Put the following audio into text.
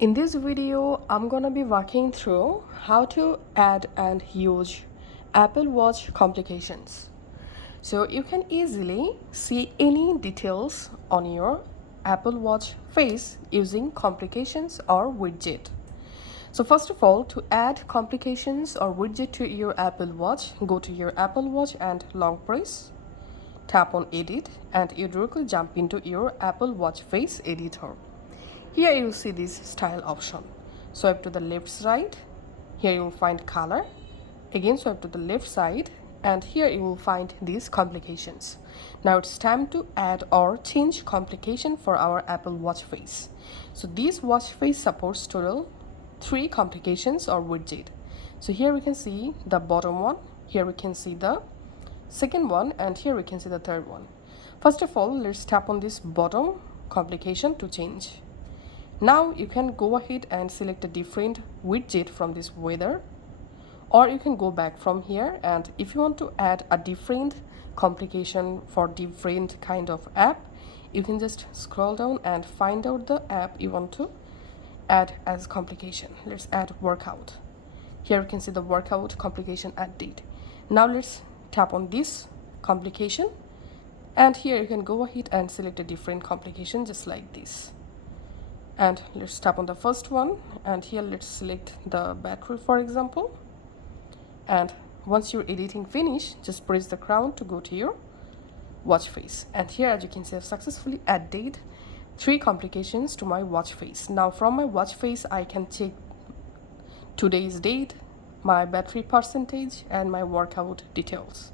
In this video, I'm gonna be walking through how to add and use Apple Watch complications. So you can easily see any details on your Apple Watch face using complications or widget. So first of all, to add complications or widget to your Apple Watch, go to your Apple Watch and long press, tap on edit, and you directly jump into your Apple Watch face editor. Here you will see this style option. Swipe to the left side. Here you will find color. Again swipe to the left side, and here you will find these complications. Now it's time to add or change complication for our Apple Watch face. So this watch face supports total 3 complications or widget. So here we can see the bottom one, here we can see the second one, and here we can see the third one. First of all, let's tap on this bottom complication to change. Now you can go ahead and select a different widget from this weather, or you can go back from here, and if you want to add a different complication for different kind of app, you can just scroll down and find out the app you want to add as complication. Let's add workout. Here you can see the workout complication add date. Now let's tap on this complication, and here you can go ahead and select a different complication just like this. And let's tap on the first one, and here let's select the battery, for example. And once your editing finish, just press the crown to go to your watch face. And here, as you can see, I've successfully added 3 complications to my watch face. Now from my watch face, I can check today's date, my battery percentage, and my workout details.